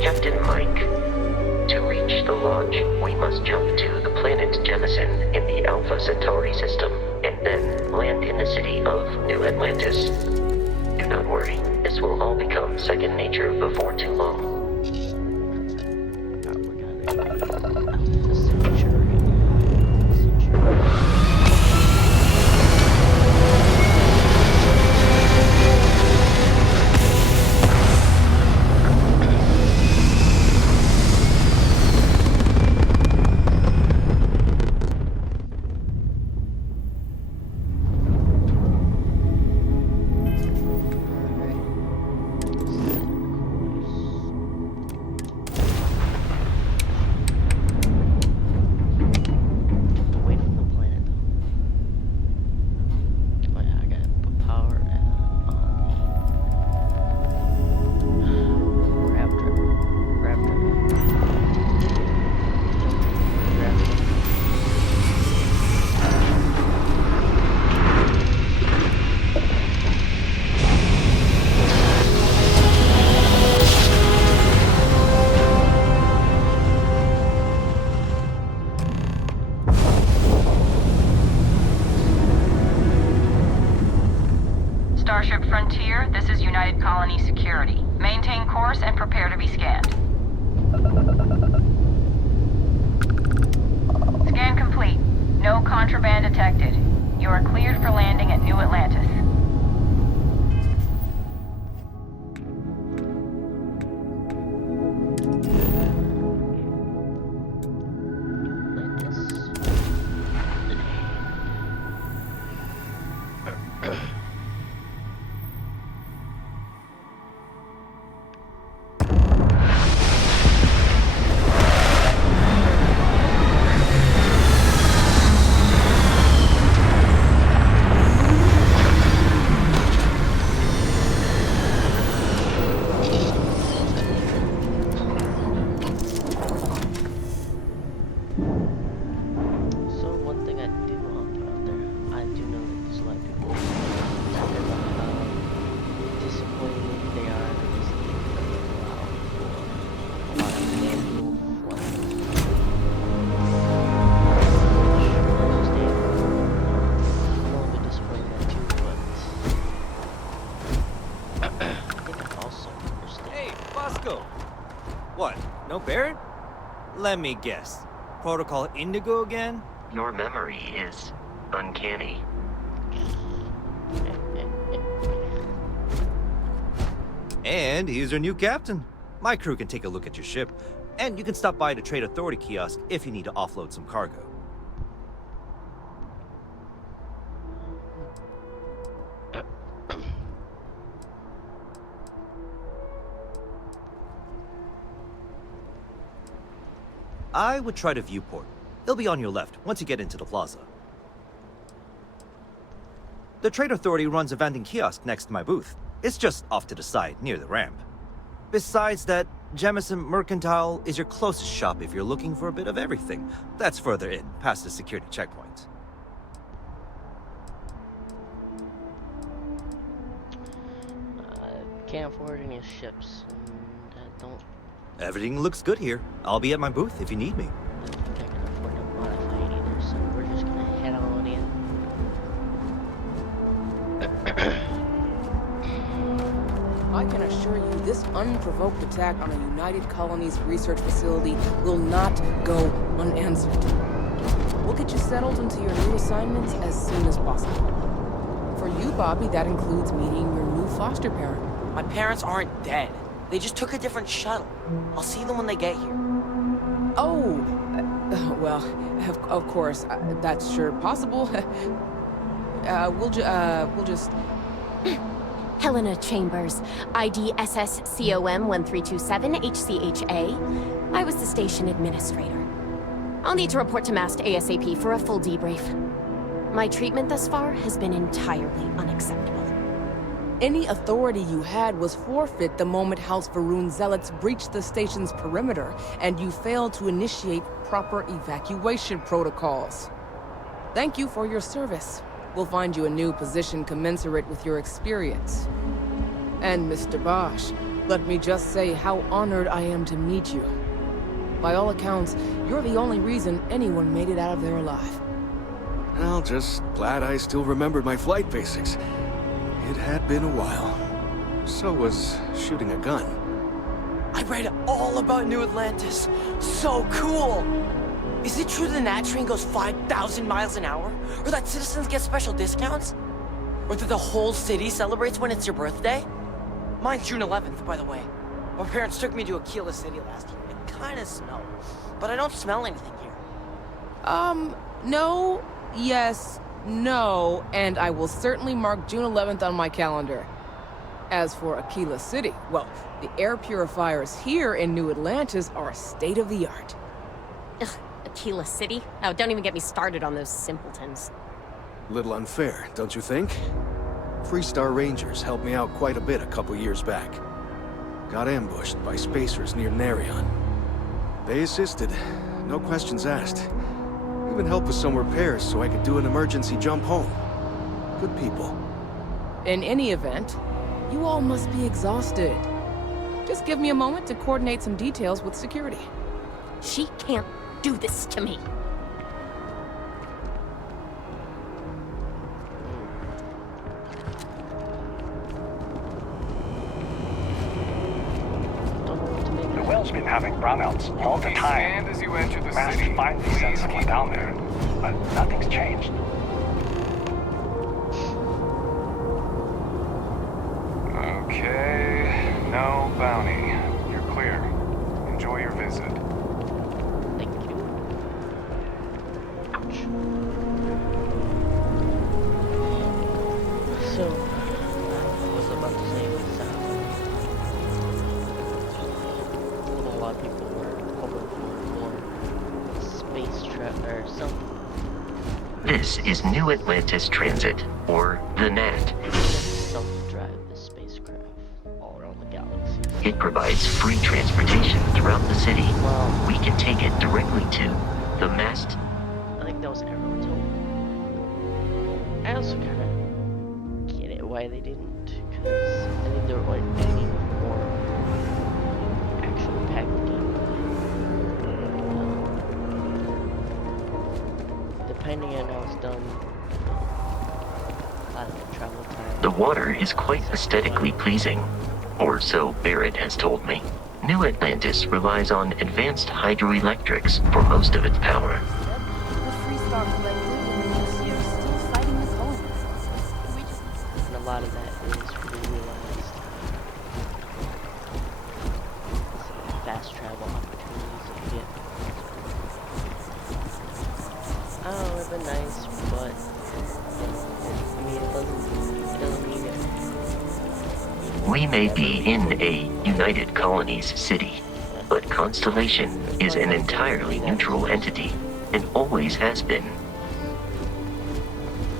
Captain Mike, to reach the launch, we must jump to the planet Jemison in the Alpha Centauri system, and then land in the city of New Atlantis. Do not worry, this will all become second nature before too long. Starship Frontier, this is United Colony Security. Maintain course and prepare to be scanned. Scan complete. No contraband detected. You are cleared for landing at New Atlantis. What? No Barrett? Let me guess. Protocol Indigo again? Your memory is uncanny. And he's your new captain. My crew can take a look at your ship, and you can stop by the Trade Authority kiosk if you need to offload some cargo. I would try the viewport. It'll be on your left once you get into the plaza. The Trade Authority runs a vending kiosk next to my booth. It's just off to the side, near the ramp. Besides that, Jemison Mercantile is your closest shop if you're looking for a bit of everything. That's further in, past the security checkpoint. Can't afford any ships, and I don't Everything looks good here. I'll be at my booth if you need me. think I can afford to modify it either, so we're just gonna head on in. I can assure you this unprovoked attack on a United Colonies research facility will not go unanswered. We'll get you settled into your new assignments as soon as possible. For you, Bobby, that includes meeting your new foster parent. My parents aren't dead. They just took a different shuttle. I'll see them when they get here. Oh, well, of course, that's sure possible. We'll just... Helena Chambers, ID SSCOM 1327 HCHA. I was the station administrator. I'll need to report to MAST ASAP for a full debrief. My treatment thus far has been entirely unacceptable. Any authority you had was forfeit the moment House Varun zealots breached the station's perimeter, and you failed to initiate proper evacuation protocols. Thank you for your service. We'll find you a new position commensurate with your experience. And Mr. Bosch, Let me just say how honored I am to meet you. By all accounts, you're the only reason anyone made it out of there alive. Well, just glad I still remembered my flight basics. It had been a while. So was shooting a gun. I read all about New Atlantis. So cool! Is it true the Nat train goes 5,000 miles an hour? Or that citizens get special discounts? Or that the whole city celebrates when it's your birthday? Mine's June 11th, by the way. My parents took me to Aquila City last year. It kinda snowed. But I don't smell anything here. No, yes, no, and I will certainly mark June 11th on my calendar. As for Aquila City, well, the air purifiers here in New Atlantis are state-of-the-art. Ugh, Aquila City? Oh, don't even get me started on those simpletons. Little unfair, don't you think? Freestar Rangers helped me out quite a bit a couple years back. Got ambushed by spacers near Narion. They assisted, no questions asked. Even helped with some repairs so I could do an emergency jump home. Good people. In any event, you all must be exhausted. Just give me a moment to coordinate some details with security. She can't do this to me. The well's been having brownouts all the time. And as you enter the Mast city, finally sent please someone keep down there, but nothing's changed. Okay, no bounty. You're clear. Enjoy your visit. Thank you. So, I was about to say was, a lot of people were hoping for more space travel or something. This is New Atlantis Transit, or the NAT. Self-drive the spacecraft all around the galaxy. It provides free transportation throughout the city. Well, We can take it directly to the mast. I think that was Naruto. I also kind of get it why they didn't, because I think they were like adding more actual packed gameplay. Depending on how it's done, a lot of the travel time. The water is quite aesthetically pleasing, or so Barrett has told me. New Atlantis relies on advanced hydroelectrics for most of its power. The Freestar Collective and the Museum are still fighting the colonists. We just... And a lot of that is really realized. Some fast travel opportunities that you get. Oh, it would been nice, but I mean, it doesn't mean it. We may be in a United Colonies city, but Constellation is an entirely neutral entity, and always has been.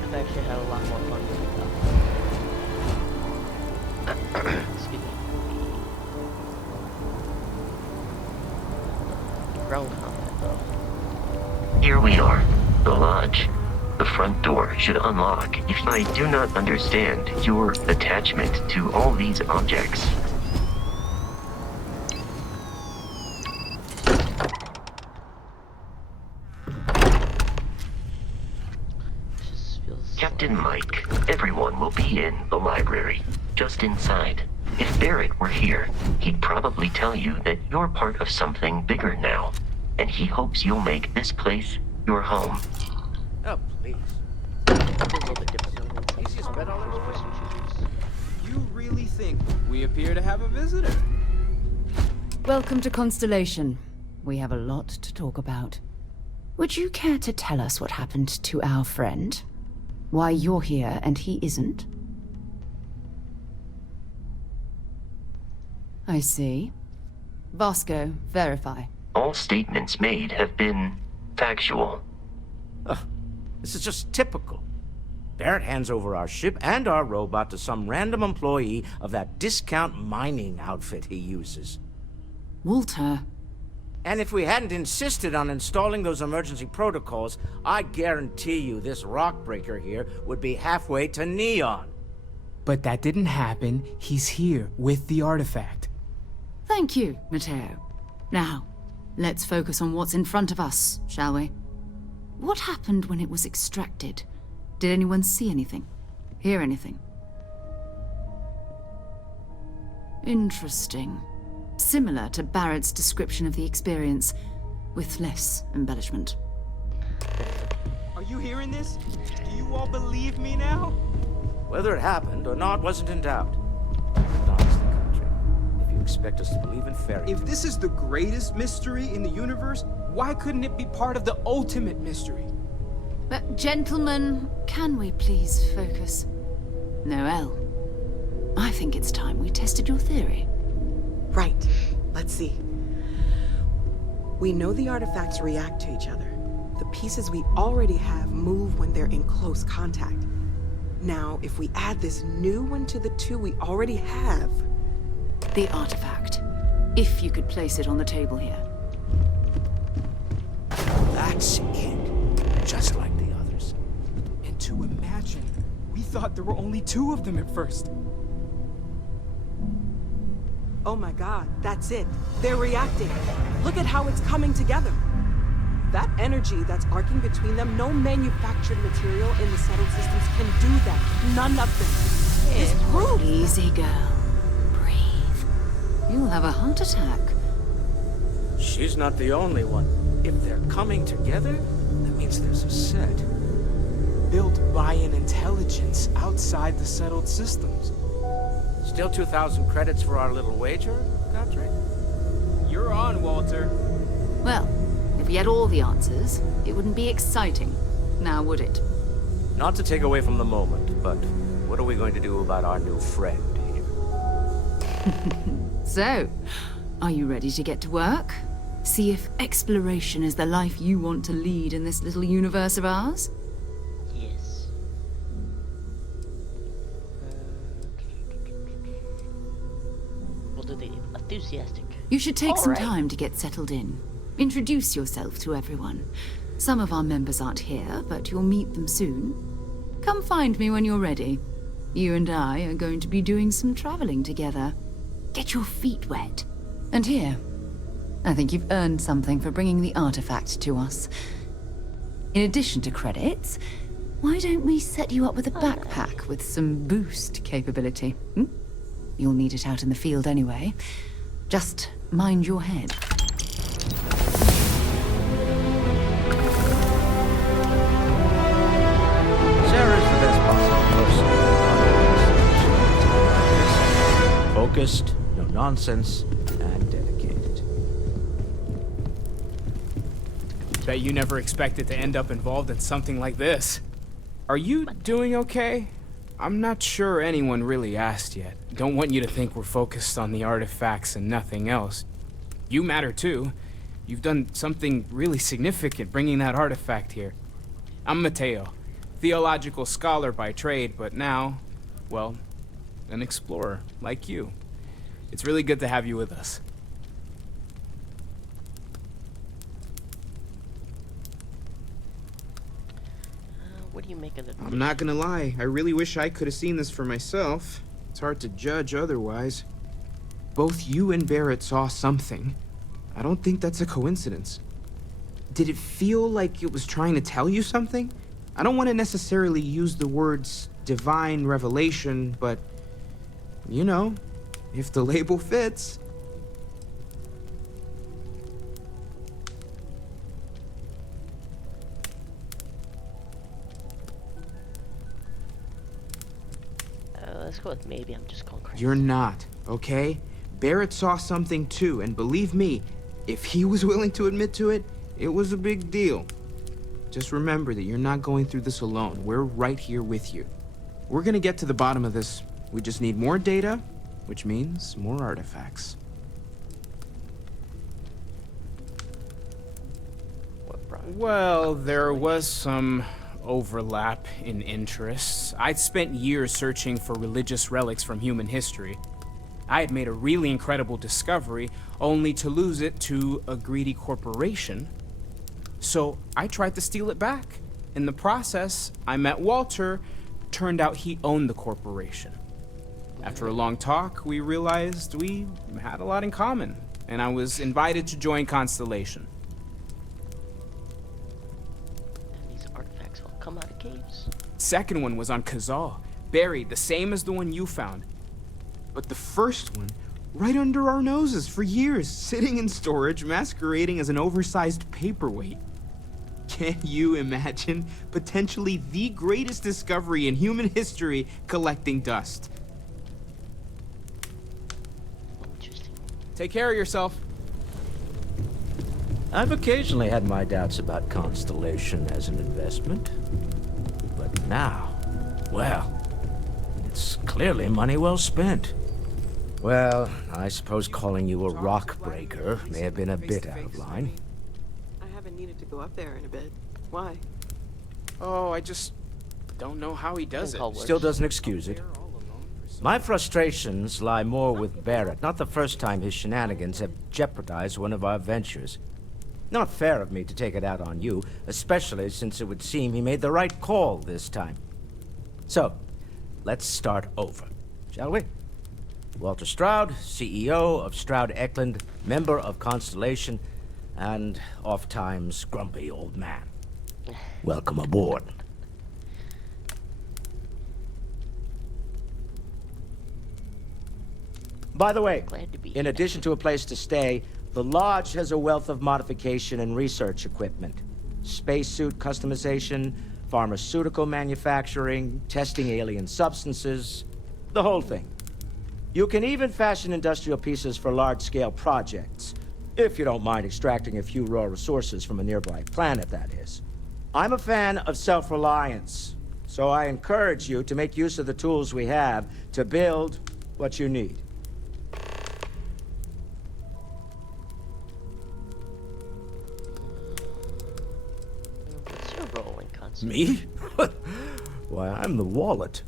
I've actually had a lot more fun with it. Excuse me. Ground combat, though. Here we are, the lodge. The front door should unlock if I do not understand your attachment to all these objects. Just feels Captain like... Mike, everyone will be in the library, just inside. If Barrett were here, he'd probably tell you that you're part of something bigger now, and he hopes you'll make this place your home. Oh, please. It's a little bit different than when Easiest some bet on the first-person shooters. You really think we appear to have a visitor? Welcome to Constellation. We have a lot to talk about. Would you care to tell us what happened to our friend? Why you're here and he isn't? I see. Vasco, verify. All statements made have been factual. This is just typical. Barrett hands over our ship and our robot to some random employee of that discount mining outfit he uses. Walter. And if we hadn't insisted on installing those emergency protocols, I guarantee you this rock breaker here would be halfway to Neon. But that didn't happen. He's here with the artifact. Thank you, Matteo. Now, let's focus on what's in front of us, shall we? What happened when it was extracted? Did anyone see anything? Hear anything? Interesting. Similar to Barrett's description of the experience, with less embellishment. Are you hearing this? Do you all believe me now? Whether it happened or not wasn't in doubt. But honestly, Country, if you expect us to believe in fairy If this is the greatest mystery in the universe, why couldn't it be part of the ultimate mystery? But gentlemen, can we please focus? Noel, I think it's time we tested your theory. Right. Let's see. We know the artifacts react to each other. The pieces we already have move when they're in close contact. Now, if we add this new one to the two we already have... The artifact. If you could place it on the table here. That's it. Just like the others. And to imagine, we thought there were only 2 of them at first. Oh my god, that's it. They're reacting. Look at how it's coming together. That energy that's arcing between them, no manufactured material in the settled systems can do that. None of them. This proves... Easy, girl. Breathe. You'll have a heart attack. She's not the only one. If they're coming together, that means there's a set. Built by an intelligence outside the settled systems. Still 2,000 credits for our little wager, Country? You're on, Walter. Well, if we had all the answers, it wouldn't be exciting, now would it? Not to take away from the moment, but what are we going to do about our new friend here? So, are you ready to get to work? See if exploration is the life you want to lead in this little universe of ours? Yes. We'll do the enthusiastic. You should take some All right. time to get settled in. Introduce yourself to everyone. Some of our members aren't here, but you'll meet them soon. Come find me when you're ready. You and I are going to be doing some traveling together. Get your feet wet. And here, I think you've earned something for bringing the artifact to us. In addition to credits, why don't we set you up with a backpack with some boost capability? You'll need it out in the field anyway. Just mind your head. Sarah's the best possible person. Focused, no nonsense, and dedicated. Bet you never expected to end up involved in something like this. Are you doing okay? I'm not sure anyone really asked yet. Don't want you to think we're focused on the artifacts and nothing else. You matter too. You've done something really significant bringing that artifact here. I'm Matteo, theological scholar by trade, but now, well, an explorer like you. It's really good to have you with us. What do you make of the... I'm not gonna lie, I really wish I could have seen this for myself. It's hard to judge otherwise. Both you and Barrett saw something. I don't think that's a coincidence. Did it feel like it was trying to tell you something? I don't want to necessarily use the words divine revelation, but, you know, if the label fits. Let's go with maybe. I'm just going crazy. You're not, okay? Barrett saw something too, and believe me, if he was willing to admit to it, it was a big deal. Just remember that you're not going through this alone. We're right here with you. We're gonna get to the bottom of this. We just need more data, which means more artifacts. Well, there was some overlap in interests. I'd spent years searching for religious relics from human history. I had made a really incredible discovery, only to lose it to a greedy corporation. So I tried to steal it back. In the process, I met Walter. Turned out he owned the corporation. After a long talk, we realized we had a lot in common, and I was invited to join Constellation. And these artifacts all come out of caves. Second one was on Kazal, buried the same as the one you found. But the first one, right under our noses for years, sitting in storage, masquerading as an oversized paperweight. Can you imagine potentially the greatest discovery in human history collecting dust? Interesting. Take care of yourself. I've occasionally had my doubts about Constellation as an investment. But now, well, it's clearly money well spent. Well, I suppose calling you a rock breaker may have been a bit out of line. I haven't needed to go up there in a bit. Why? Oh, I just don't know how he does it. Still doesn't excuse it. My frustrations lie more with Barrett. Not the first time his shenanigans have jeopardized one of our ventures. Not fair of me to take it out on you, especially since it would seem he made the right call this time. So, let's start over, shall we? Walter Stroud, CEO of Stroud Eklund, member of Constellation, and oft-times grumpy old man. Welcome aboard. By the way, in addition to a place to stay, the Lodge has a wealth of modification and research equipment. Spacesuit customization, pharmaceutical manufacturing, testing alien substances, the whole thing. You can even fashion industrial pieces for large-scale projects, if you don't mind extracting a few raw resources from a nearby planet, that is. I'm a fan of self-reliance, so I encourage you to make use of the tools we have to build what you need. What's your role in Constellation? Me? Why, I'm the wallet.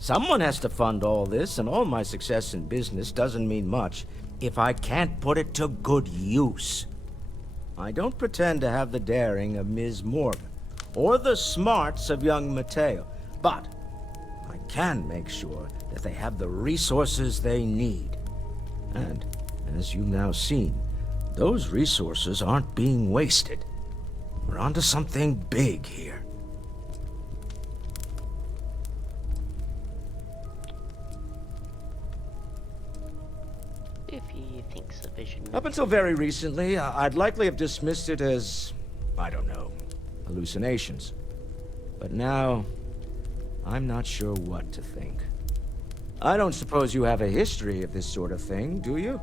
Someone has to fund all this, and all my success in business doesn't mean much if I can't put it to good use. I don't pretend to have the daring of Ms. Morgan, or the smarts of young Mateo, but I can make sure that they have the resources they need. And, as you've now seen, those resources aren't being wasted. We're onto something big here. If he thinks the vision... Up until very recently, I'd likely have dismissed it as, I don't know, hallucinations. But now, I'm not sure what to think. I don't suppose you have a history of this sort of thing, do you?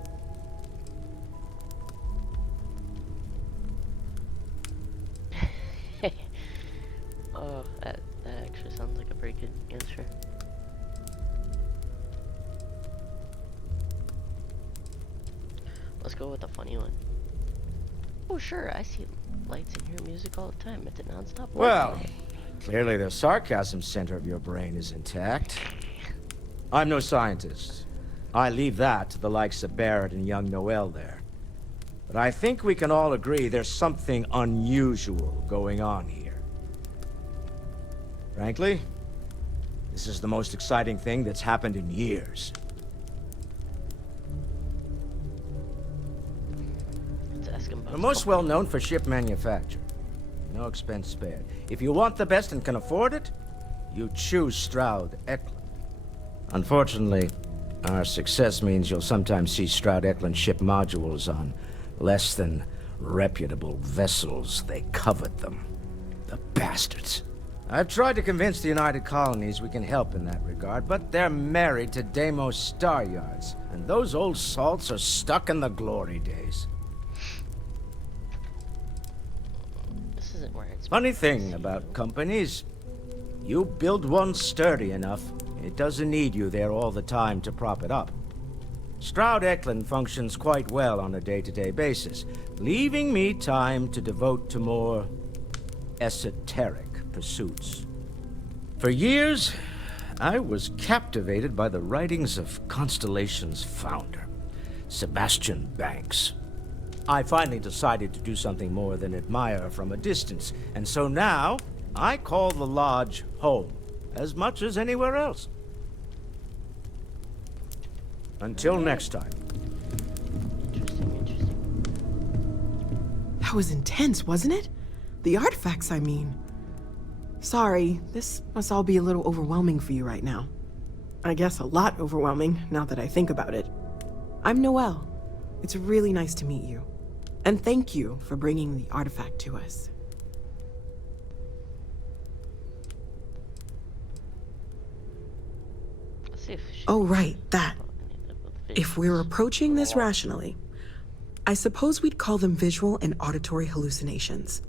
Oh, that actually sounds like a pretty good answer. Let's go with the funny one. Oh, sure, I see lights in your music all the time. It's a non-stop. Well, clearly the sarcasm center of your brain is intact. I'm no scientist. I leave that to the likes of Barrett and young Noel there. But I think we can all agree there's something unusual going on here. Frankly, this is the most exciting thing that's happened in years. We're most well known for ship manufacture. No expense spared. If you want the best and can afford it, you choose Stroud Eklund. Unfortunately, our success means you'll sometimes see Stroud Eklund ship modules on less than reputable vessels. They covet them. The bastards. I've tried to convince the United Colonies we can help in that regard, but they're married to Deimos Star Yards, and those old salts are stuck in the glory days. Funny thing about companies, you build one sturdy enough, it doesn't need you there all the time to prop it up. Stroud Eklund functions quite well on a day-to-day basis, leaving me time to devote to more esoteric pursuits. For years, I was captivated by the writings of Constellation's founder, Sebastian Banks. I finally decided to do something more than admire from a distance, and so now, I call the Lodge home, as much as anywhere else. Until next time. Interesting. That was intense, wasn't it? The artifacts, I mean. Sorry, this must all be a little overwhelming for you right now. I guess a lot overwhelming, now that I think about it. I'm Noelle. It's really nice to meet you. And thank you for bringing the artifact to us. Oh, right, that. If we're approaching this rationally, I suppose we'd call them visual and auditory hallucinations.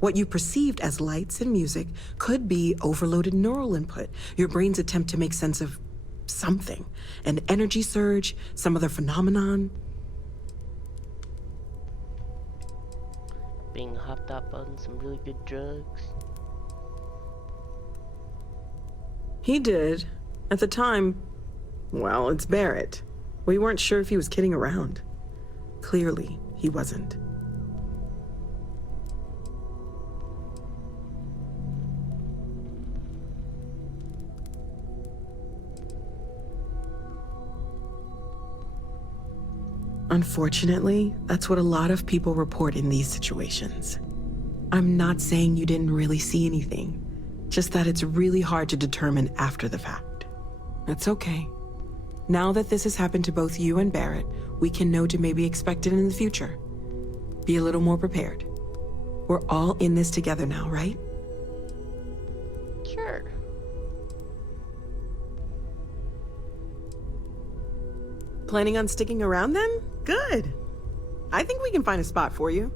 What you perceived as lights and music could be overloaded neural input, your brain's attempt to make sense of something. An energy surge, some other phenomenon. Being hopped up on some really good drugs. He did. At the time, well, it's Barrett. We weren't sure if he was kidding around. Clearly, he wasn't. Unfortunately, that's what a lot of people report in these situations. I'm not saying you didn't really see anything, just that it's really hard to determine after the fact. That's okay. Now that this has happened to both you and Barrett, we can know to maybe expect it in the future. Be a little more prepared. We're all in this together now, right? Sure. Planning on sticking around then? Good. I think we can find a spot for you.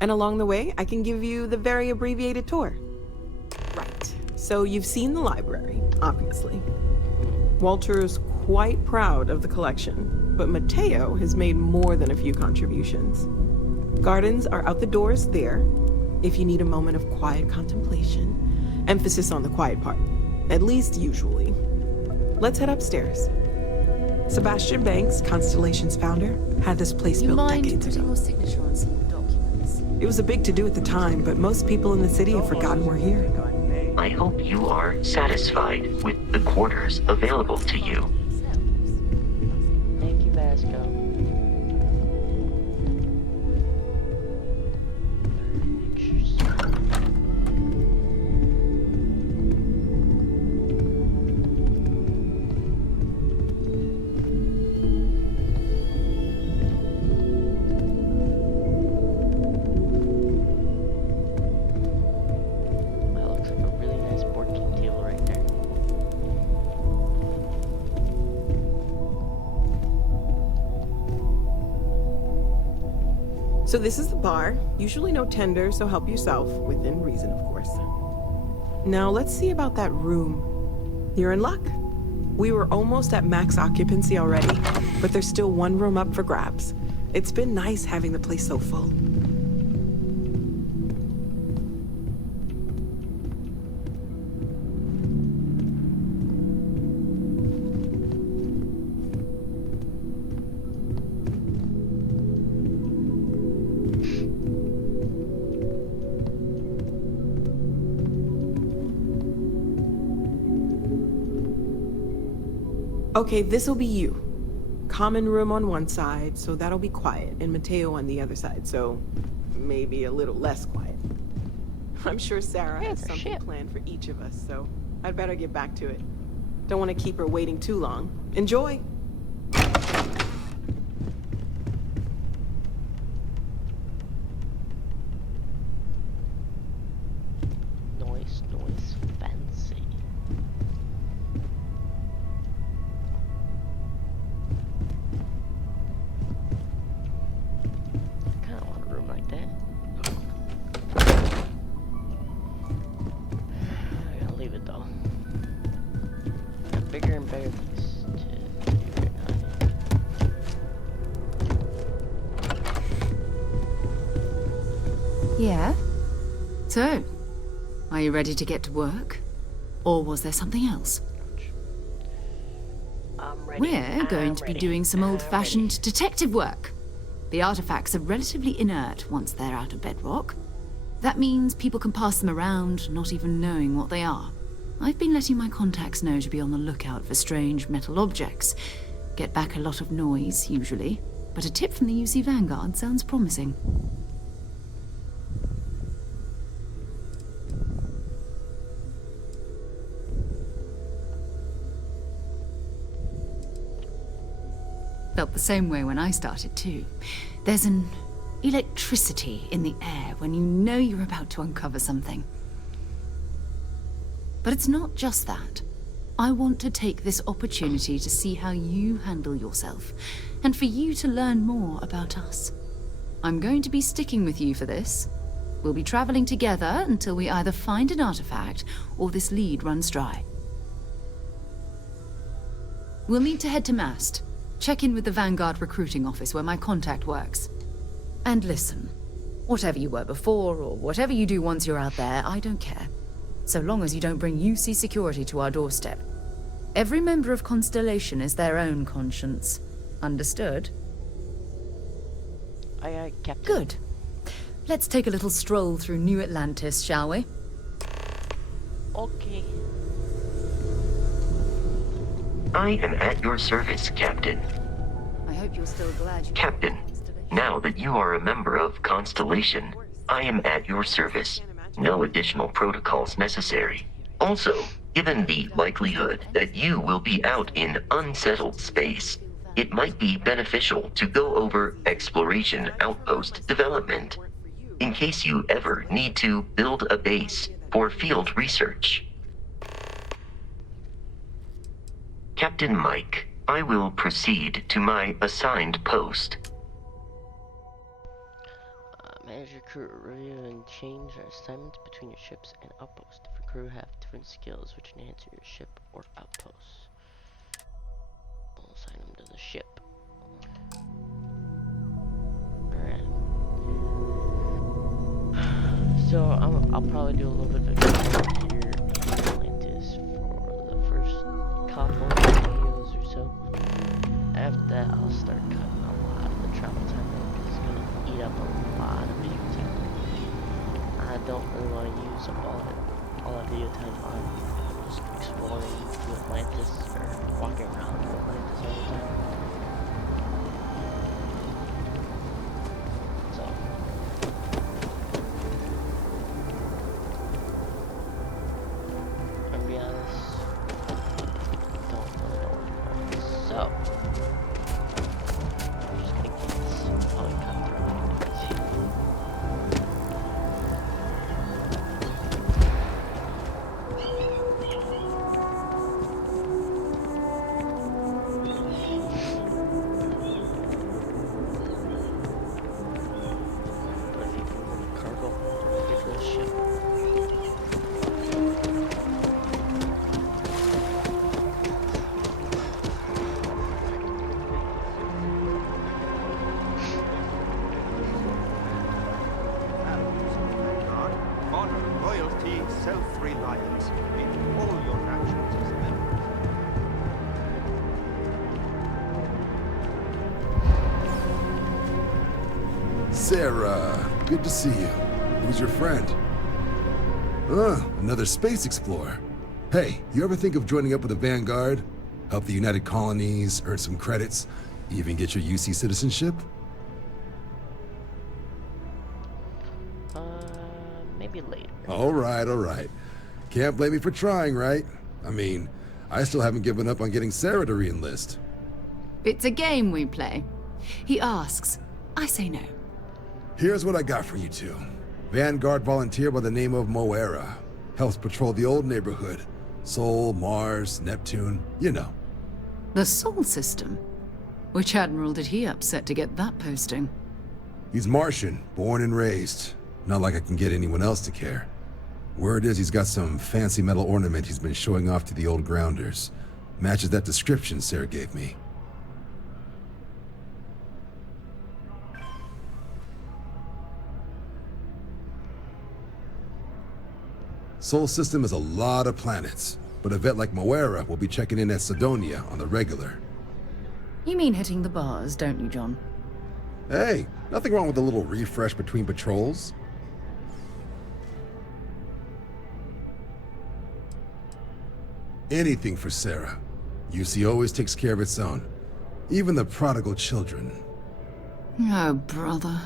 And along the way, I can give you the very abbreviated tour. Right. So you've seen the library, obviously. Walter's quite proud of the collection, but Mateo has made more than a few contributions. Gardens are out the doors there, if you need a moment of quiet contemplation. Emphasis on the quiet part, at least usually. Let's head upstairs. Sebastian Banks, Constellation's founder, had this place built decades ago. Your signature on some documents? It was a big to-do at the time, but most people in the city have forgotten we're here. I hope you are satisfied with the quarters available to you. Thank you, Vasco. So this is the bar. Usually no tender, so help yourself, within reason, of course. Now let's see about that room. You're in luck. We were almost at max occupancy already, but there's still one room up for grabs. It's been nice having the place so full. Okay, this'll be you. Common room on one side, so that'll be quiet, and Mateo on the other side, so maybe a little less quiet. I'm sure Sarah has something planned for each of us, so I'd better get back to it. Don't want to keep her waiting too long. Enjoy! Nice, fancy. Bigger and better things to do right now. Yeah? So, are you ready to get to work? Or was there something else? We're going to be doing some old-fashioned detective work. The artifacts are relatively inert once they're out of bedrock. That means people can pass them around, not even knowing what they are. I've been letting my contacts know to be on the lookout for strange metal objects, Get back a lot of noise, usually, but a tip from the UC Vanguard sounds promising. Felt the same way when I started too. There's an electricity in the air when you know you're about to uncover something. But it's not just that. I want to take this opportunity to see how you handle yourself, and for you to learn more about us. I'm going to be sticking with you for this. We'll be traveling together until we either find an artifact or this lead runs dry. We'll need to head to Mast. Check in with the Vanguard recruiting office where my contact works. And listen, whatever you were before, or whatever you do once you're out there, I don't care. So long as you don't bring UC security to our doorstep. Every member of Constellation is their own conscience. Understood? Aye, Captain. Good. Let's take a little stroll through New Atlantis, shall we? Okay. I am at your service, Captain. I hope you're still glad you... Captain, now that you are a member of Constellation, I am at your service. No additional protocols necessary. Also, given the likelihood that you will be out in unsettled space, it might be beneficial to go over exploration outpost development, in case you ever need to build a base for field research. Captain Mike, I will proceed to my assigned post. Manage your crew, review and change our assignments between your ships and outposts. Different crew have different skills which enhance your ship or outposts. We'll assign them to the ship. Alright. So I'll probably do a little bit of exploring here in Atlantis for the first couple of videos or so. After that, I'll start cutting a lot of the travel time out because it's going to eat up a lot of video time. I don't really want to use up all that video time on just exploring New Atlantis or walking around New Atlantis all the time. So. I'm be honest, don't really know where to go. So, I'm just gonna get this probably cut through anyways. Put anything in the cargo holder for this ship. Honor, loyalty, self-reliance in all your actions as a member. Sarah, good to see you. Who's your friend? Another space explorer. Hey, you ever think of joining up with the Vanguard? Help the United Colonies, earn some credits, even get your UC citizenship? Maybe later. All right. Can't blame me for trying, right? I mean, I still haven't given up on getting Sarah to re-enlist. It's a game we play. He asks, I say no. Here's what I got for you two. Vanguard volunteer by the name of Moera. Helps patrol the old neighborhood. Sol, Mars, Neptune, you know. The Sol system? Which admiral did he upset to get that posting? He's Martian, born and raised. Not like I can get anyone else to care. Word is he's got some fancy metal ornament he's been showing off to the old grounders. Matches that description Sarah gave me. Sol system is a lot of planets, but a vet like Moera will be checking in at Sidonia on the regular. You mean hitting the bars, don't you, John? Hey, nothing wrong with a little refresh between patrols. Anything for Sarah. UC always takes care of its own. Even the prodigal children. Oh, brother.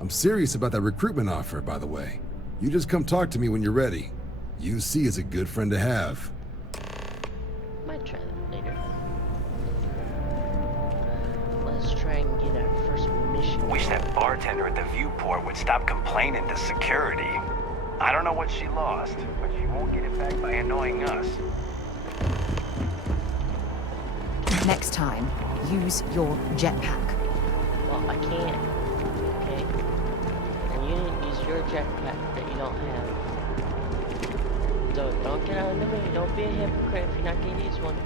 I'm serious about that recruitment offer, by the way. You just come talk to me when you're ready. UC is a good friend to have. Might try that later. Let's try and get our first mission. Wish that bartender at the viewport would stop complaining to security. I don't know what she lost, but she won't get it back by annoying us. Next time, use your jetpack. Well, I can't. Okay? And you didn't use your jetpack that you don't have. So don't get on to me. Don't be a hypocrite if you're not gonna use one.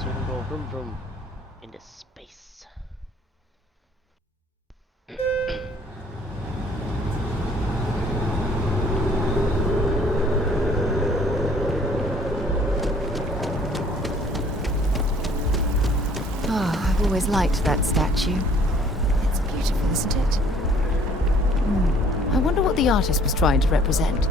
So we go vroom vroom into space. Oh, I've always liked that statue. It's beautiful, isn't it? I wonder what the artist was trying to represent.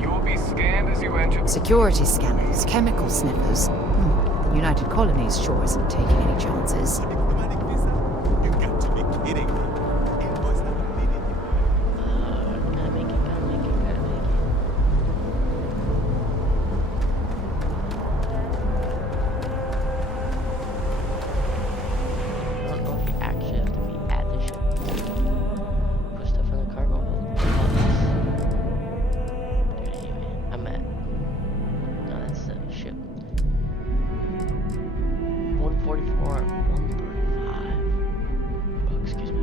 You will be scanned as you enter. Security scanners, chemical sniffers. The United Colonies sure isn't taking any chances. You got to be kidding me. It was not a minute. Gotta make it, gotta make it, gotta make it. I don't know if you actually have to be at the ship. Put stuff in the cargo hold. Anyway, I'm at. No, that's the ship. 144, 135. Oh, excuse me.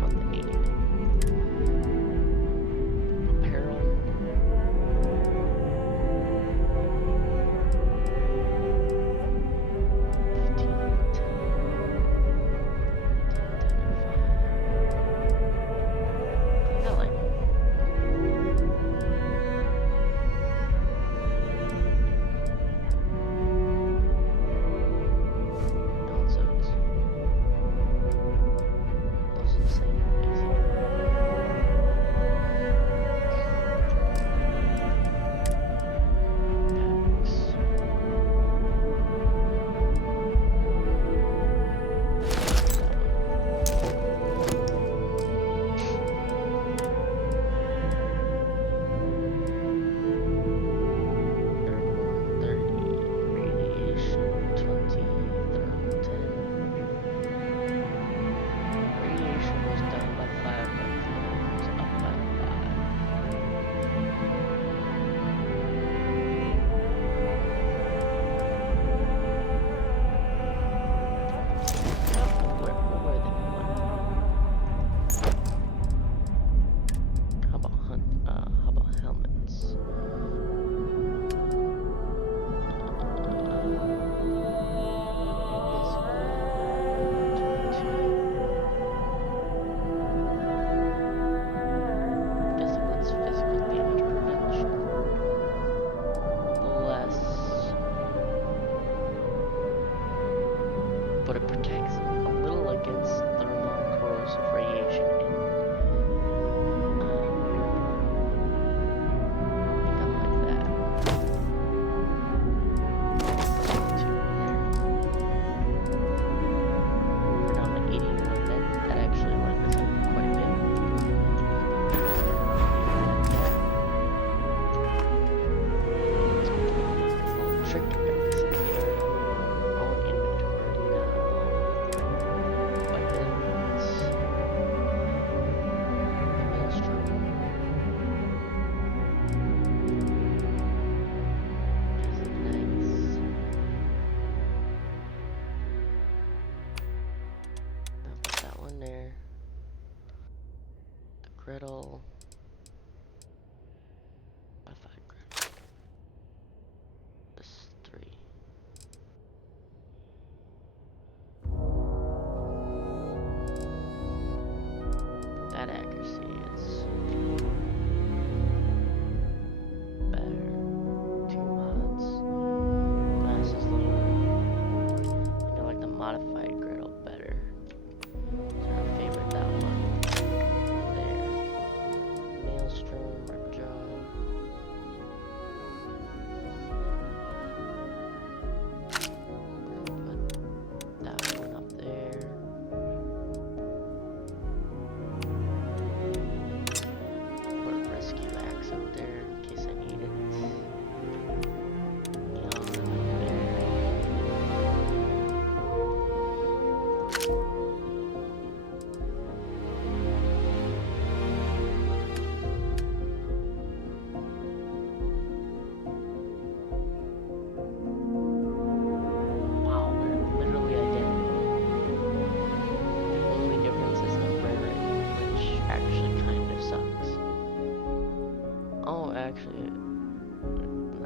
What the 80? Apparel. I got like downsides. Those are the same. Airborne 30, radiation 20, thermal 10. Radiation was down by 5, but thermal was up by 5. Where were they going? How about helmets? Guessing that's physical damage prevention. Less, but it protects a little against thermal corrosive radiation and I think I like that. Two there. We're down to 81. That actually lined us up quite a bit. Little trick everything here. All inventory now. Weapons. Maelstrom. Nice. I'll put that one there. The griddle. Modified griddle. This 3. That accuracy is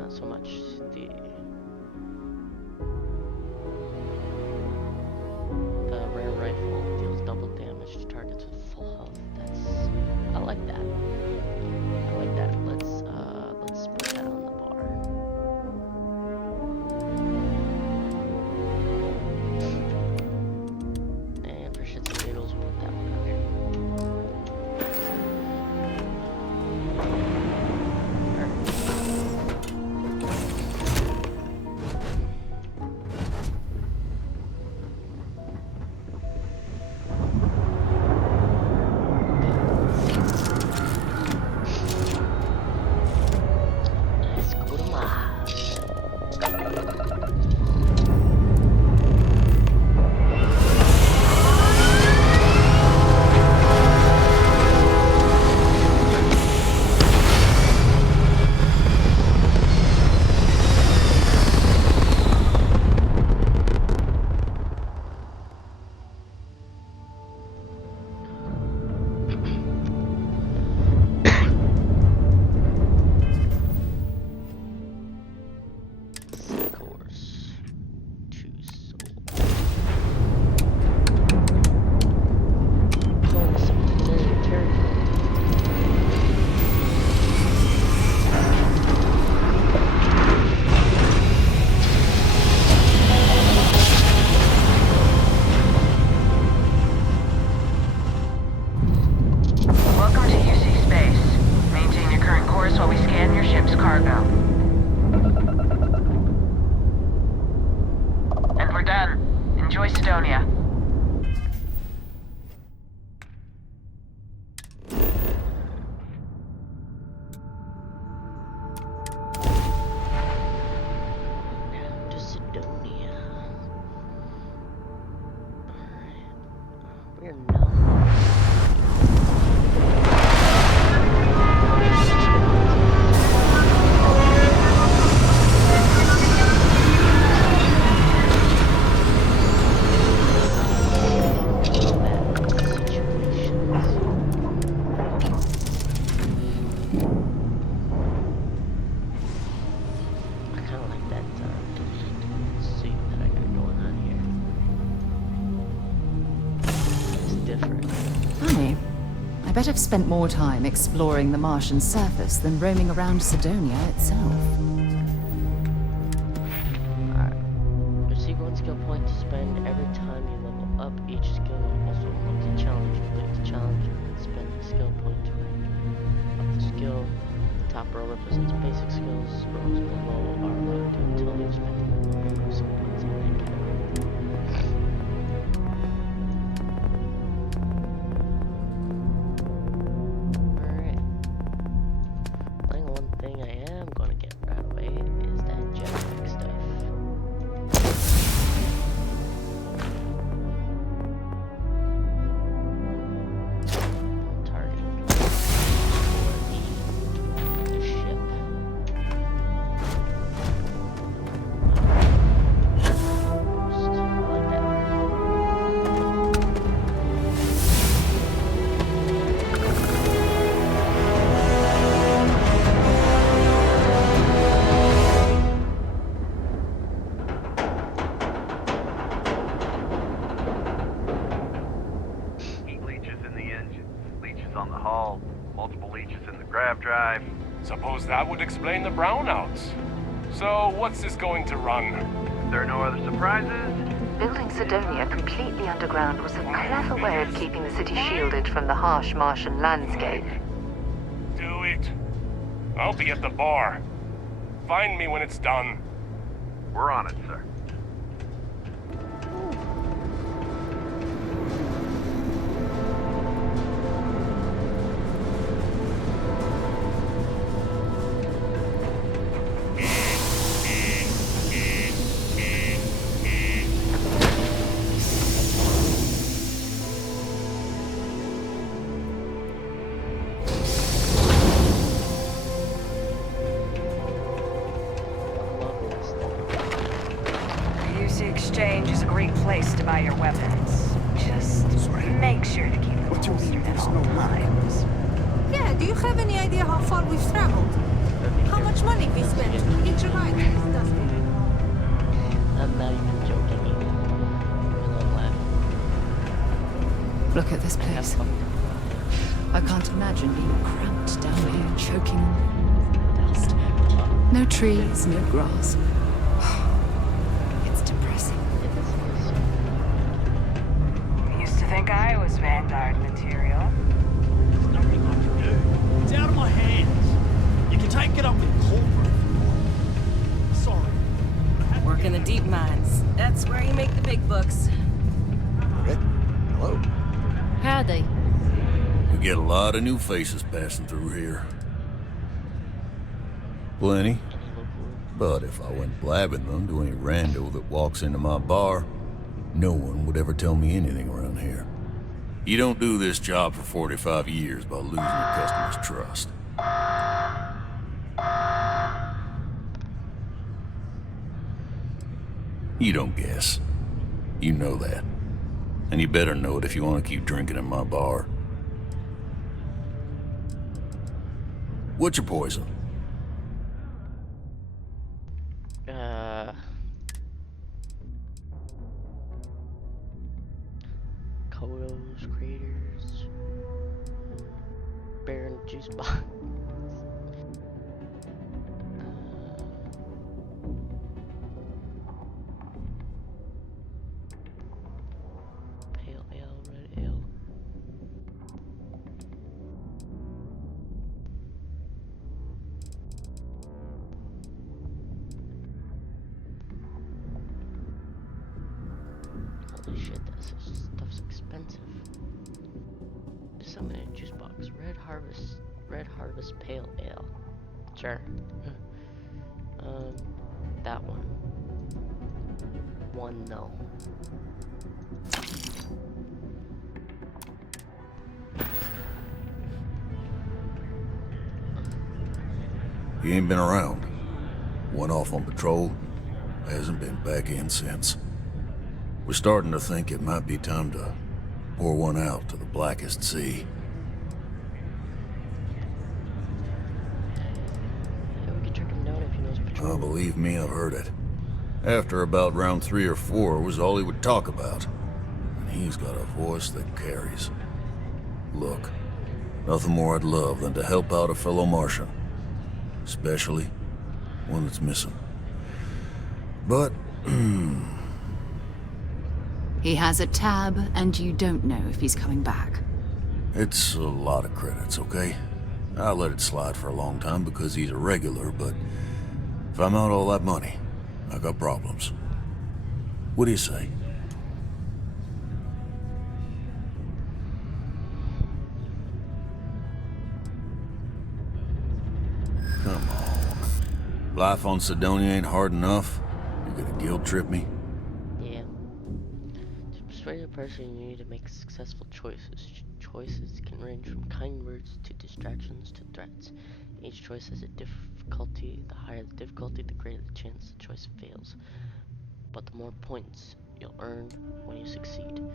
not so much the rare rifle deals double damage to targets with full health. I like that. I like that. Let's put that on the bar. And for shits and giggles, we'll put that one on there. I bet I've spent more time exploring the Martian surface than roaming around Sidonia itself. Alright. Receive one skill point to spend every time you level up. Each skill also unlocks a challenge. Complete the challenge and spend a skill point to rank up the skill. The top row represents basic skills. Rows below are locked until you've spent a number of skill points in that category. Suppose that would explain the brownouts. So, what's this going to run? There are no other surprises? Building Sidonia completely underground was a clever way of keeping the city shielded from the harsh Martian landscape. Do it. I'll be at the bar. Find me when it's done. We're on it, sir. Exchange is a great place to buy your weapons. Just make sure to keep it holstered at all times. Yeah, do you have any idea how far we've traveled? how much money we spent each ride on this dust. I'm not even joking either. I'm laughing. Look at this place. I can't imagine being cramped down here, choking on dust. No trees, no grass. It's depressing. Used to think I was Vanguard material. There's nothing I can do. It's out of my hands. You can take it up with Corporate if you want. Sorry. Work in the deep mines. That's where you make the big bucks. Rick, hello. Howdy. We get a lot of new faces passing through here. Plenty. But if I went blabbing them to any rando that walks into my bar, no one would ever tell me anything around here. You don't do this job for 45 years by losing your customers' trust. You don't guess. You know that. And you better know it if you want to keep drinking in my bar. What's your poison? Kodos, craters, Baron juice box. Pale ale, red ale. Holy shit, that stuff's expensive. Just summon a juice box. Red Harvest Pale Ale. Sure. That one. One no. He ain't been around. Went off on patrol. Hasn't been back in since. We're starting to think it might be time to pour one out to the blackest sea. Yeah, we could track him down if he knows patrol. Oh, believe me, I've heard it. After about round 3 or 4 was all he would talk about. And he's got a voice that carries. Look, nothing more I'd love than to help out a fellow Martian. Especially one that's missing. But, He has a tab, and you don't know if he's coming back. it's a lot of credits, okay? I let it slide for a long time because he's a regular, but if I'm out all that money, I got problems. What do you say? Come on. Life on Sidonia ain't hard enough. You're gonna guilt trip me? Yeah. To persuade a person, you need to make successful choices. Choices can range from kind words to distractions to threats. Each choice has a difficulty. The higher the difficulty, the greater the chance the choice fails. But the more points you'll earn when you succeed. You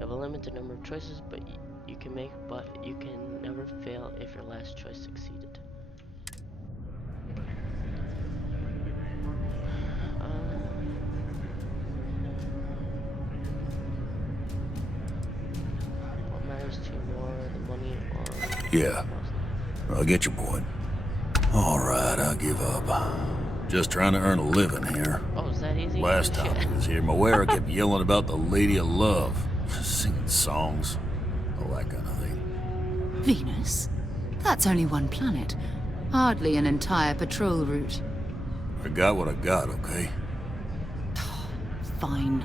have a limited number of choices, but you can make, but you can never fail if your last choice succeeded. What matters to you more, the money or... Yeah. I get your point. Alright, I'll give up. Just trying to earn a living here. Oh, is that easy? Last time he was here, Moera kept yelling about the Lady of Love. Singing songs. All that kind of thing. Venus? That's only one planet. Hardly an entire patrol route. I got what I got, okay? Fine.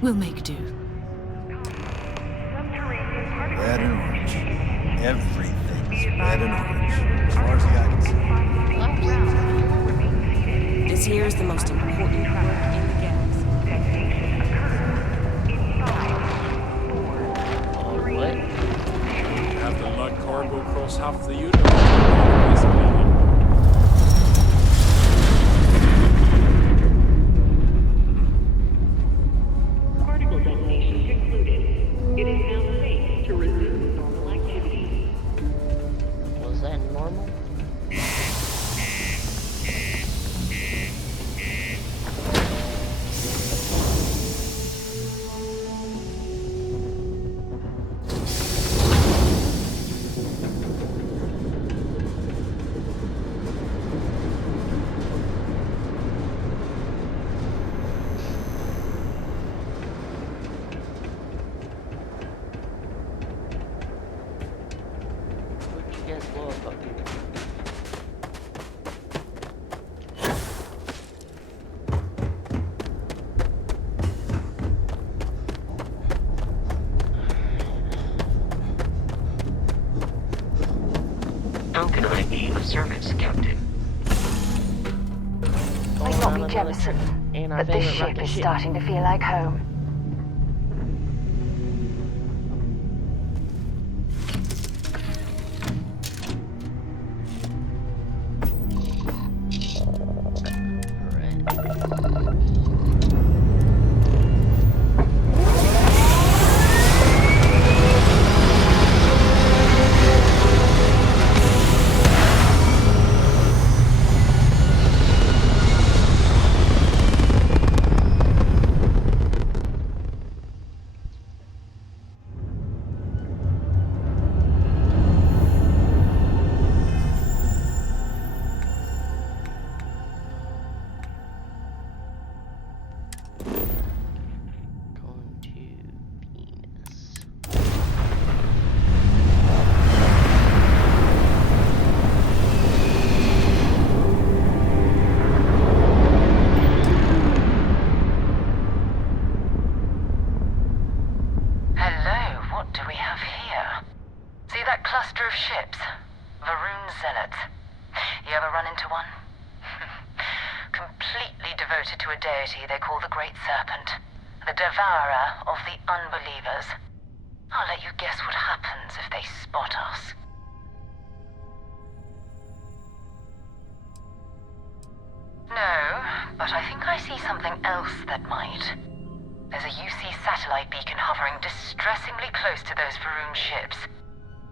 We'll make do. Red and orange. Everything's red and orange, as far as the eye can see. This here is the most important work in the galaxy. What? Have the Lud cargo cross half the universe. Particle detonation concluded. It is now safe to resume normal activity. Was that normal? on Jemison, and our but this favorite ship rocket is ship. starting to feel like home. cluster of ships. Varun Zealots. You ever run into one? Completely devoted to a deity they call the Great Serpent. The devourer of the unbelievers. I'll let you guess what happens if they spot us. No, but I think I see something else that might. There's a UC satellite beacon hovering distressingly close to those Varun ships.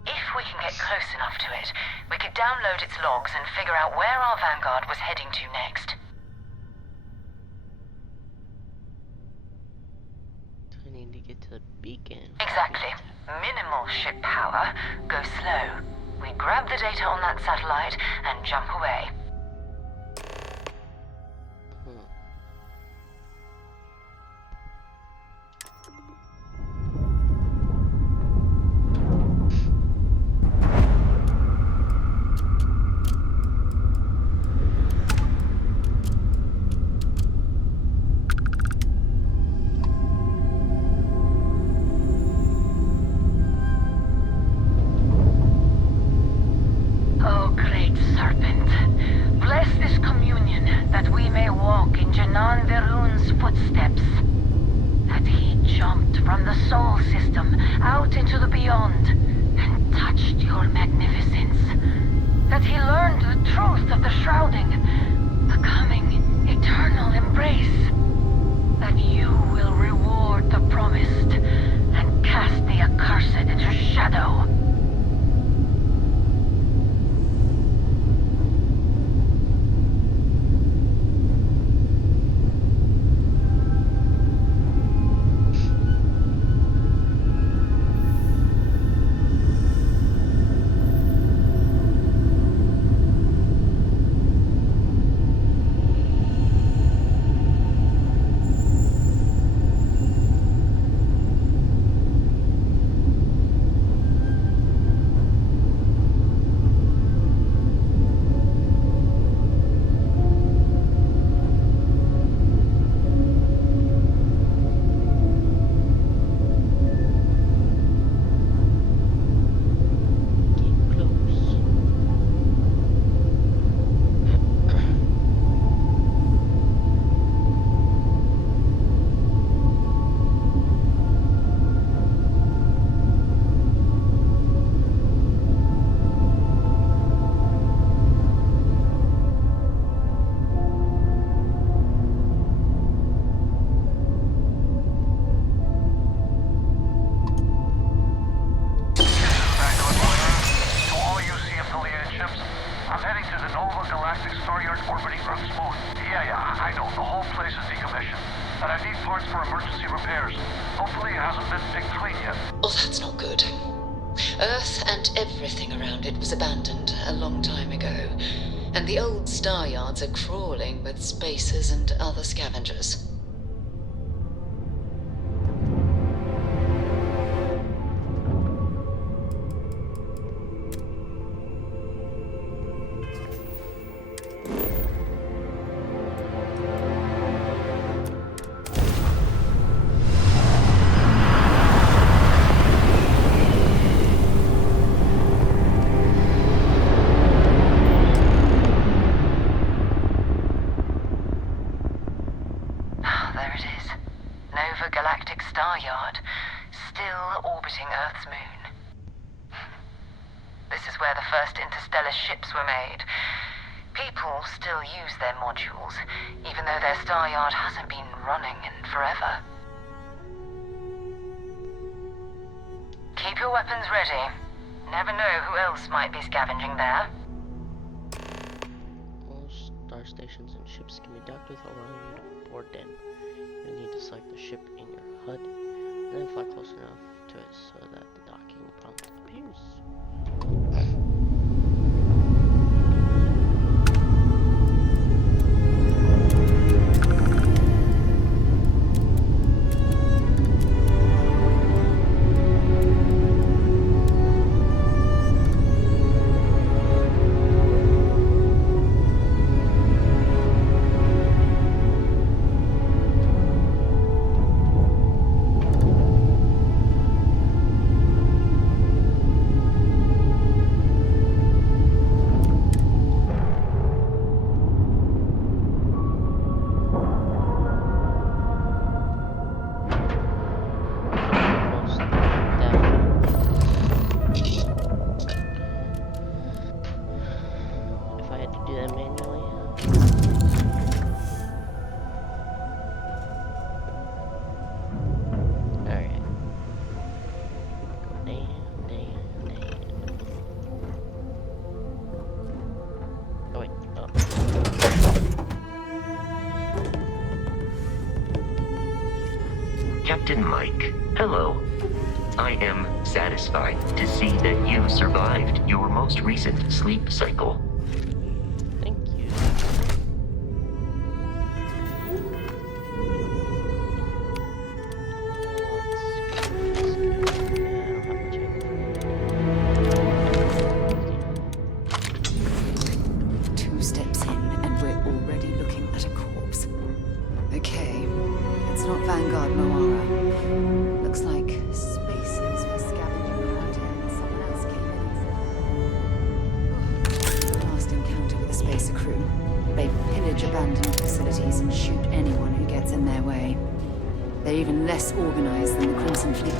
If we can get close enough to it, we could download its logs and figure out where our vanguard was heading to next. I need to get to the beacon. Exactly. Minimal ship power. Go slow. We grab the data on that satellite and jump away. Are crawling with spacers and other scavengers. Nova Galactic Star Yard, still orbiting Earth's moon. This is where the first interstellar ships were made. People still use their modules, even though their star yard hasn't been running in forever. Keep your weapons ready. Never know who else might be scavenging there. All star stations and ships can be docked with, allowing you to board them. You need to select the ship in your HUD, and then fly close enough to it so that the docking prompt appears. Captain Mike, hello. I am satisfied to see that you survived your most recent sleep cycle. Thank you. Two steps in, and we're already looking at a corpse. Okay, it's not Vanguard Moara. Looks like spaces were scavenging around here and someone else came in. Last encounter with a spacer crew. They pillage abandoned facilities and shoot anyone who gets in their way. They're even less organized than the Crimson Fleet.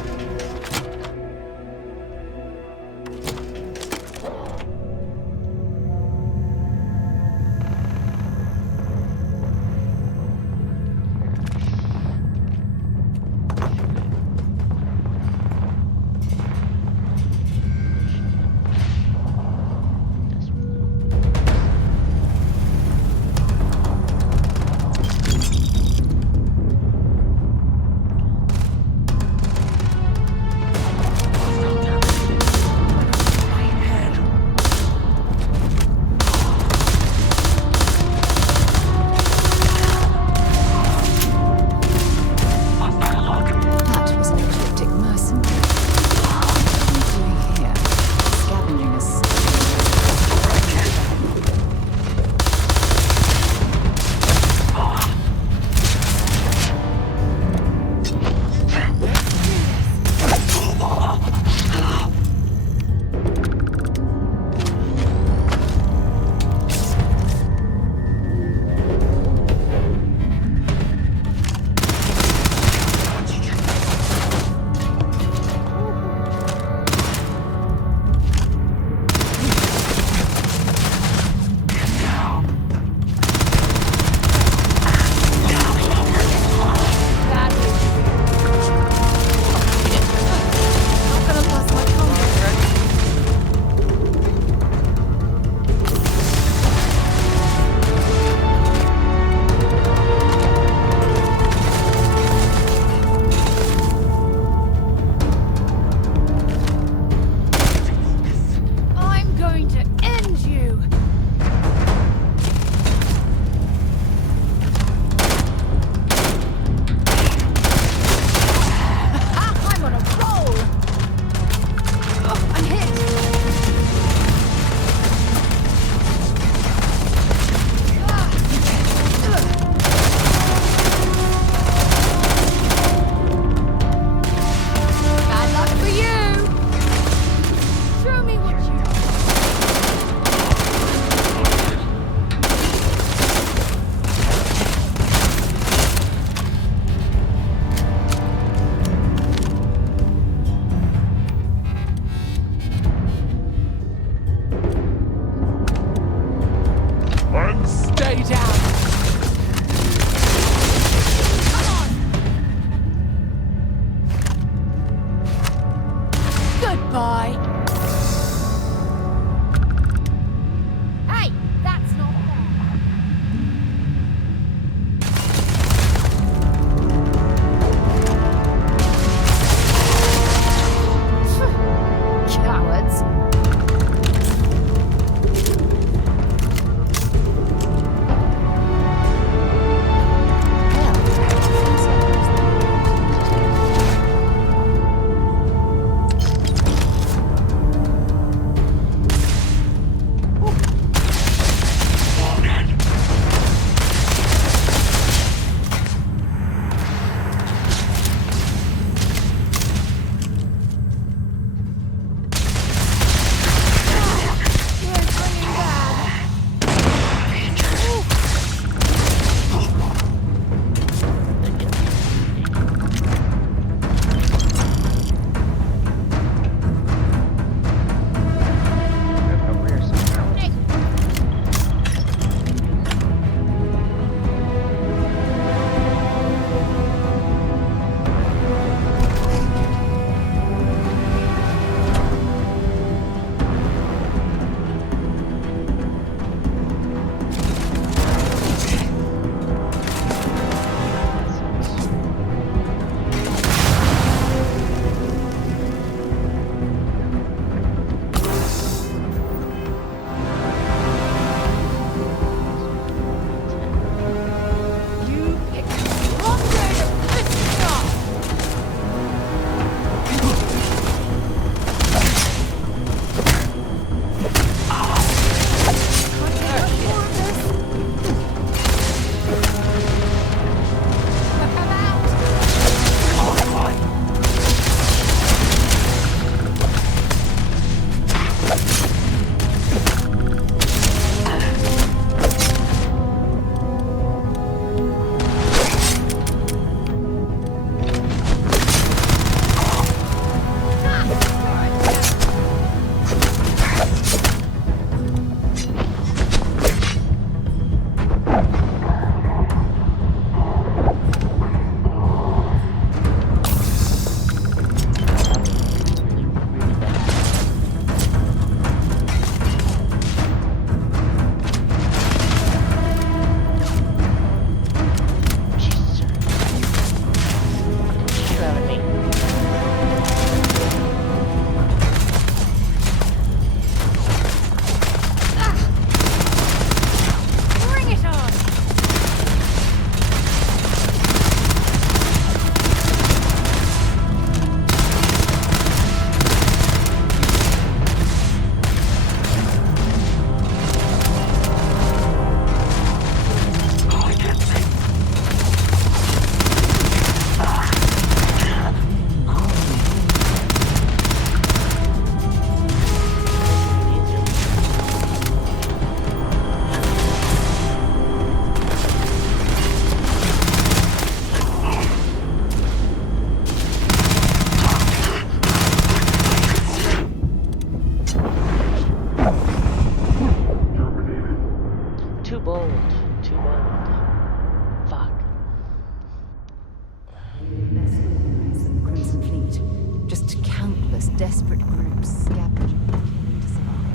desperate groups scavenging and killing to survive.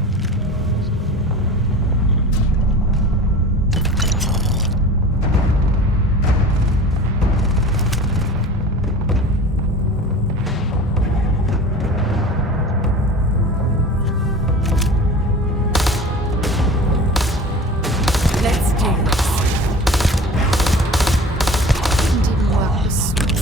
Let's do this. Didn't even work the sweat.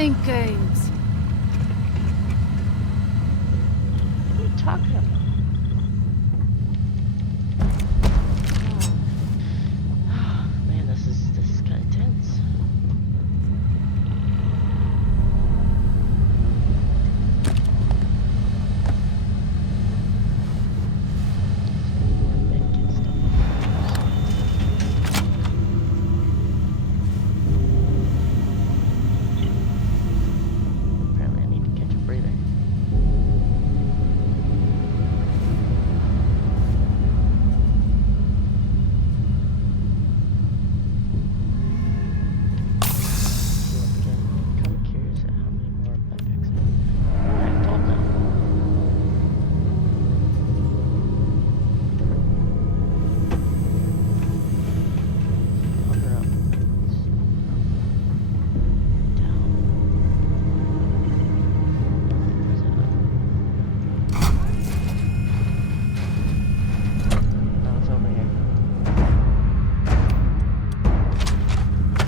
Mind games. What are you talking about? Oh, man, this is kind of tense. Apparently, I need to catch a breather. Come curious at how many more epics. I told them. Wander up. Down. Is it up? No, it's over here.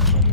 Okay.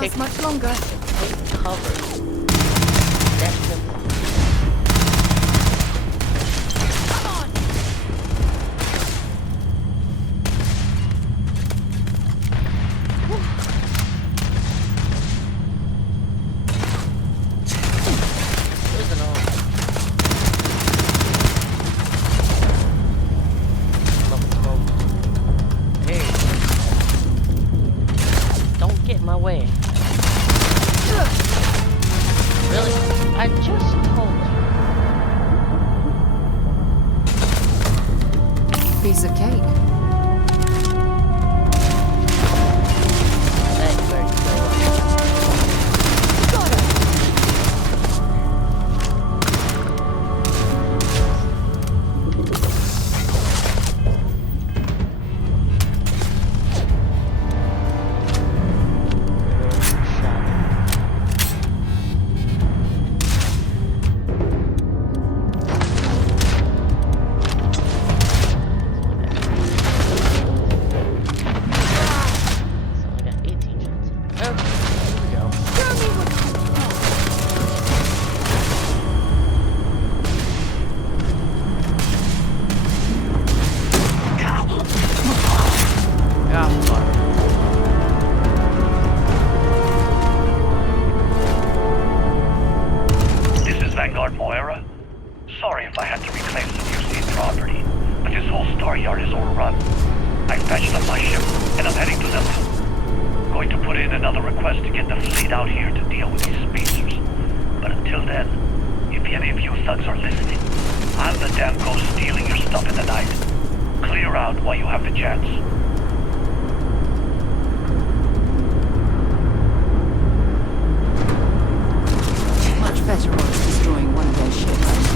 Take much longer. Take cover. That's simple. My way. Really? I just told you. Piece of cake. going to put in another request to get the fleet out here to deal with these spacers. But until then, if any of you thugs are listening, I'm the damn ghost stealing your stuff in the night. Clear out while you have the chance. Much better odds destroying one of their ships.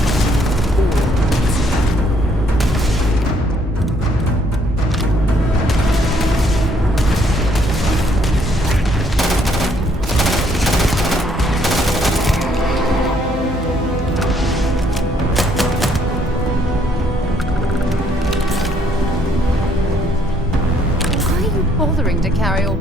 Bothering to carry all...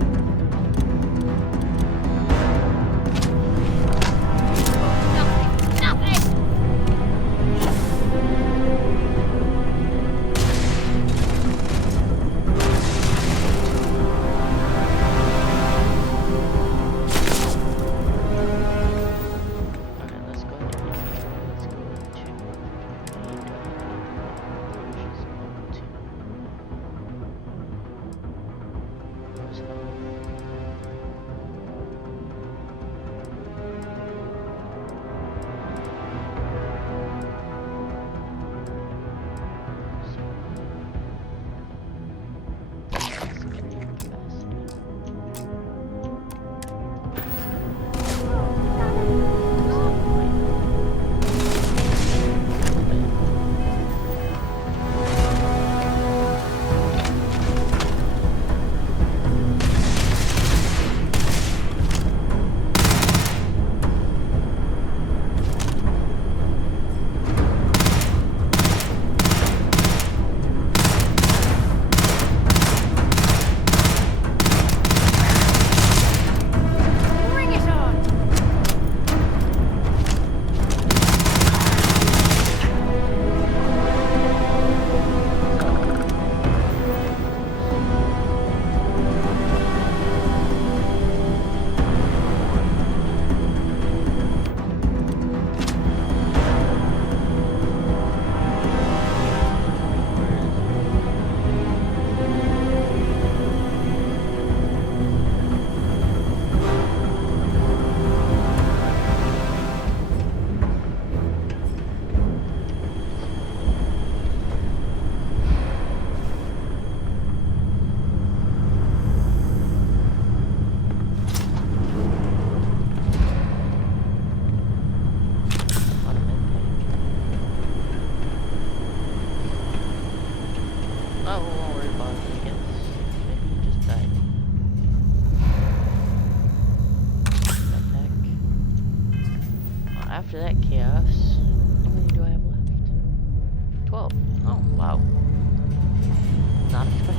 After that chaos, how many do I have left? 12. Oh, wow. Not expecting